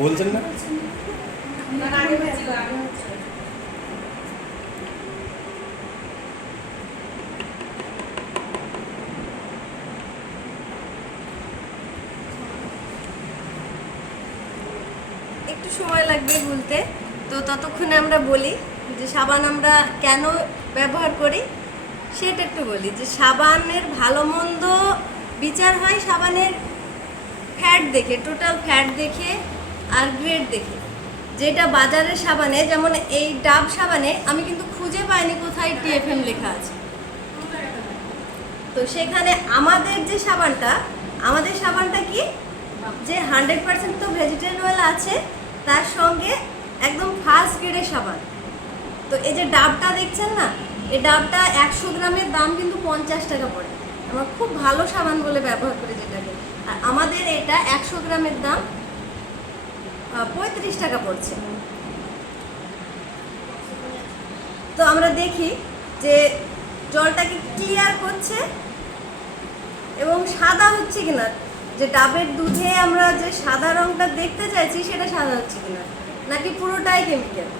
বলছেন না একটু সময় লাগবে বলতে, তো ততক্ষণে আমরা বলি যে সাবান আমরা কেন ব্যবহার করি সেটা একটু বলি। যে সাবানের ভালো মন্দ বিচার হয় সাবানের ফ্যাট দেখে, টোটাল ফ্যাট দেখে আর গ্রেড দেখে। যেটা বাজারের সাবানে, যেমন এই ডাব সাবানে আমি কিন্তু খুঁজে পাইনি কোথায় TFM লেখা আছে। তো সেখানে আমাদের সাবানটা কি, যে 100% তো ভেজিটেবল অয়েল আছে, তার সঙ্গে একদম ফার্স্ট গ্রেডের সাবান। তো এই যে ডাবটা দেখছেন না, এই ডাবটা 100 গ্রামের দাম কিন্তু 50 টাকা পড়ে। আমরা খুব ভালো সাবান বলে ব্যবহার করি যেটাকে। আর আমাদের এটা 100 গ্রামের দাম 35 টাকা পড়ছে। তো আমরা দেখি যে জলটাকে ক্লিয়ার করছে এবং সাদা হচ্ছে কিনা, যে ডাবের দুধে আমরা যে সাদা রংটা দেখতে চাইছি সেটা সাদা হচ্ছে কিনা, নাকি পুরোটাই কেমিক্যাল।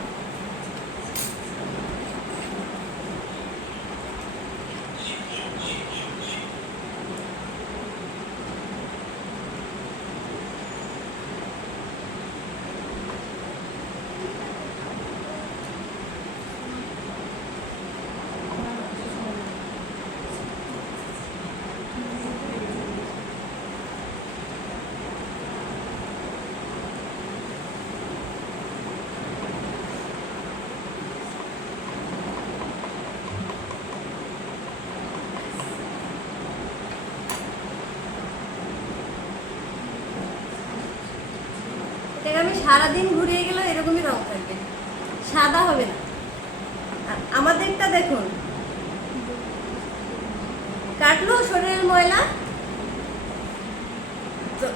এটাকে আমি সারাদিন ঘুরিয়ে গেলেও এরকমই রং থাকবে, সাদা হবে না। আর আমাদেরটা দেখুন, কাটলো শরীরের ময়লা। তো